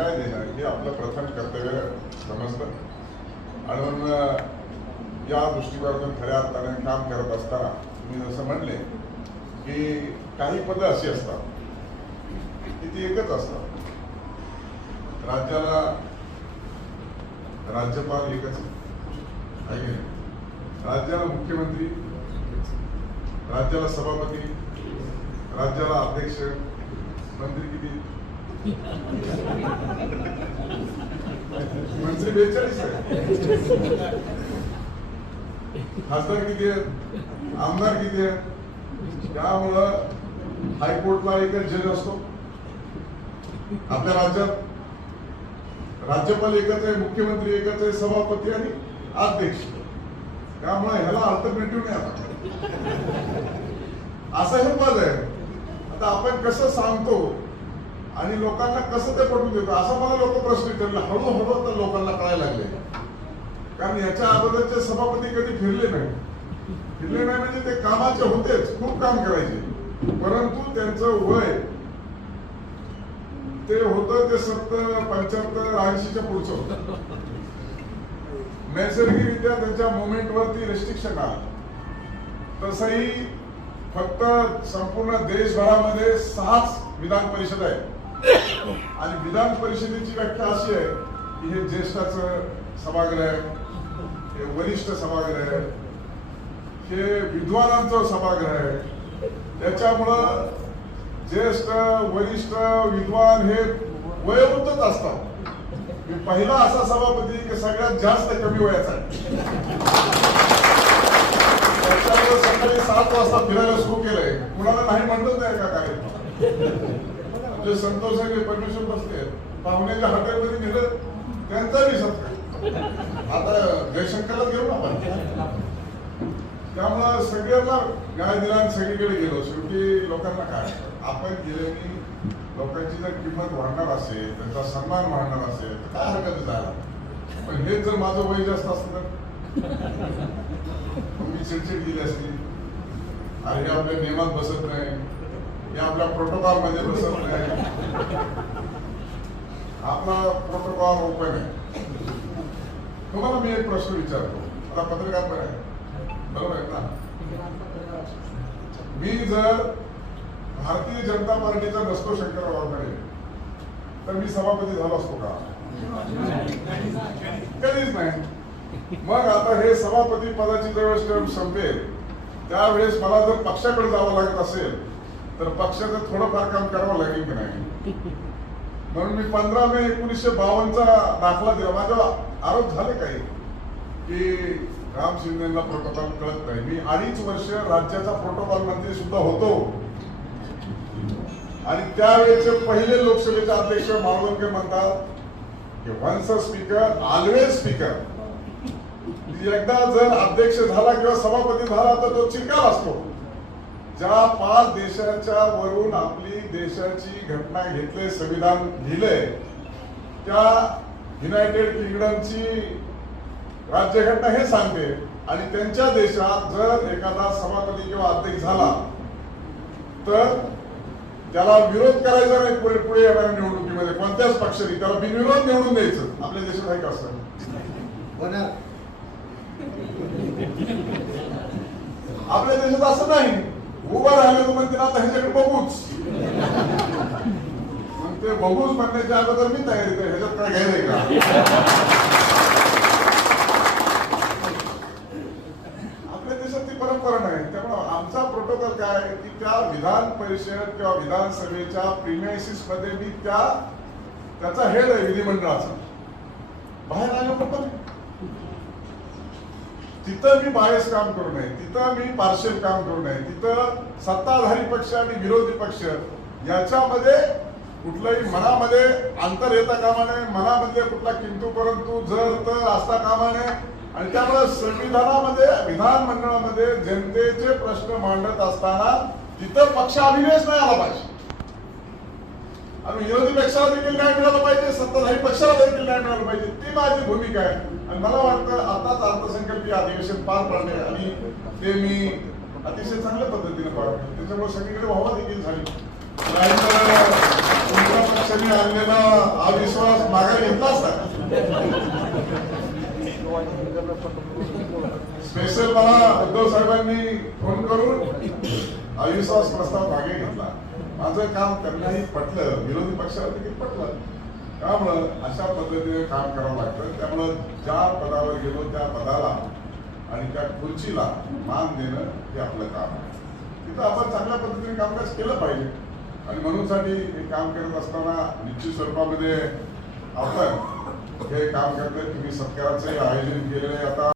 न्याय देणं हे आपलं प्रथम कर्तव्य समजतं. आणि म्हणून या दृष्टिकोनातून खऱ्या अर्थाने काम करत असताना तुम्ही जसं म्हणले की काही पदं अशी असतात की ती एकच असतात. राज्याला राज्यपाल एकच आहे. राज्याला मुख्यमंत्री राज्याला सभापती राज्याला अध्यक्ष मंत्री किती? म्हणजे बेचाळीस आहे खासदार किती आहेत? आमदार किती आहेत? त्यामुळं हायकोर्टला एकच जज असतो. आपल्या राज्यात राज्यपाल एकच आहे मुख्यमंत्री एकच आहे सभापती आणि अध्यक्ष. त्यामुळे ह्याला अल्टरनेटिव्ह नाही आता. असं हे पद आहे. आता आपण कसं सांगतो आणि लोकांना कसं ते पटवून देतो? असा मला लोक प्रश्न विचारला. हळूहळू तर लोकांना कळायला लागले. कारण याच्या अगोदरचे सभापती कधी फिरले नाही. फिरले नाही म्हणजे ते कामाचे होतेच. खूप काम करायचे. परंतु त्यांचं वय ते होतं ते सत्तर पंच्याहत्तर ऐंशीच्या पुढचं होत. नैसर्गिकरित्या त्यांच्या मुवमेंट वरती रेस्ट्रिक्शन आलं. तसंही फक्त संपूर्ण देशभरामध्ये सहाच विधान परिषद आहे हो. आणि विधान परिषदेची व्याख्या अशी आहे की हे ज्येष्ठाचं सभागृह आहे हे वरिष्ठ सभागृह आहे हे विद्वानांचं सभागृह आहे. त्याच्यामुळं ज्येष्ठ वरिष्ठ विद्वान हे वयोवृद्धच असतात. मी पहिला असा सभापती की सगळ्यात जास्त कमी वयाचा त्याच्यामुळे सकाळी सात वाजता फिरायला सुरू केलंय. कुणाला नाही म्हणतच नाही का काय? म्हणजे संतोष सगळे परमेश्वर बसले पाहुण्याच्या हॉटेलमध्ये गेलं त्यांचा बी सत्कार. आता जयशंकरला घेऊ ना आपण. त्यामुळं सगळ्यांना न्याय दिला आणि सगळीकडे गेलो. शेवटी लोकांना काय? आपण गेल्याने लोकांची जर किंमत वाढणार असेल त्यांचा सन्मान वाढणार असेल तर काय हरकत जायला? पण हेच जर माझं वय जास्त असतं तर? मी चिडचिड दिली असती. अरे आपल्या नियमात बसत नाही. मी आपल्या प्रोटोकॉलमध्ये बसत नाही आपला प्रोटोकॉल ओपन आहे. तुम्हाला मी एक प्रश्न विचारतो. आता पत्रकार पण आहे. बरोबर आहे ना मी जर भारतीय जनता पार्टीचा नसतो शंकर वाघमारे तर मी सभापती झालो असतो का? कधीच नाही. मग आता हे सभापती पदाची ज्यावेळेस संपेल त्यावेळेस मला जर पक्षाकडे जावं लागत असेल तर पक्षाचं थोडंफार काम करावं लागेल की नाही? म्हणून मी पंधरा मे एकोणीसशे बावन्नचा दाखला दिला. माझ्या आरोप झाले काही? की राम शिंदेना प्रोटोकॉल कळत नाही. मी अडीच वर्ष राज्याचा प्रोटोकॉल मंत्री सुद्धा होतो. आणि त्यावेळेचे पहिले लोकसभेचे अध्यक्ष मावळणकर म्हणतात की once a speaker always speaker एकदा जर अध्यक्ष झाला किंवा सभापती झाला तर तो चिरकाल असतो. ज्या पाच देशाच्या वरून आपली देशाची घटना घेतले संविधान लिहिलंय त्या युनायटेड किंगडमची राज्यघटना हे सांगते. आणि त्यांच्या देशात जर एखादा सभापती किंवा अध्यक्ष झाला तर त्याला विरोध करायचा नाही पुढे पुढे येणाऱ्या निवडणुकीमध्ये. कोणत्याच पक्षाने. त्याला बिनविरोध निवडून द्यायचं. आपल्या देशात आहे का असं? आपल्या देशात असं नाही. उभं राहिलं तर म्हणते ना आता ह्याच्याकडे बघूच. मग ते बघूच म्हणण्याच्या अगोदर मी तयारी आहे ह्याच्यात काय घ्यायचंय का? आपल्या देशात ती परंपरा नाही. त्यामुळे आमचा प्रोटोकॉल काय आहे की त्या विधान परिषद किंवा विधानसभेच्या प्रिमायसिसमध्ये मी त्या त्याचा हेड आहे विधिमंडळाचा. बाहेर आलो पण तिथं मी बायस काम करू नये तिथं मी पार्शल काम करू नये तिथं सत्ताधारी पक्ष आणि विरोधी पक्ष याच्यामध्ये कुठलंही मनामध्ये अंतर येता कामा नये मनामध्ये कुठला किंतू परंतु जर तर असता कामा नये. आणि त्यामुळे संविधानामध्ये विधानमंडळामध्ये जनतेचे प्रश्न मांडत असताना तिथं पक्ष अभिनयच नाही आला पाहिजे. आणि विरोधी पक्षाला देखील काय मिळालं पाहिजे सत्ताधारी पक्षाला देखील काय मिळालं पाहिजे. ती माझी भूमिका आहे. आणि मला वाटतं आताच अर्थसंकल्पीय अधिवेशन पार पाडले आणि ते मी अतिशय चांगल्या पद्धतीने पार पाडले. त्याच्यामुळे सगळीकडे व्हावा देखील झाली. तुमच्या पक्षाने आणलेला अविश्वास मागे घेतला असता. स्पेशल मला उद्धव साहेबांनी फोन करून अविश्वास प्रस्ताव मागे घेतला. माझं काम त्यांनाही पटलं. विरोधी पक्षाला देखील पटलं. त्यामुळं अशा पद्धतीने काम करावं लागतं. त्यामुळं ज्या पदावर गेलो त्या पदाला आणि त्या खुर्चीला मान देणं हे आपलं काम आहे. तिथं आपण चांगल्या पद्धतीने कामकाज केलं पाहिजे. आणि म्हणून साठी हे काम करत असताना निश्चित स्वरूपामध्ये आपण हे काम करतोय. तुम्ही सत्काराचं आयोजन केलेलं आहे. आता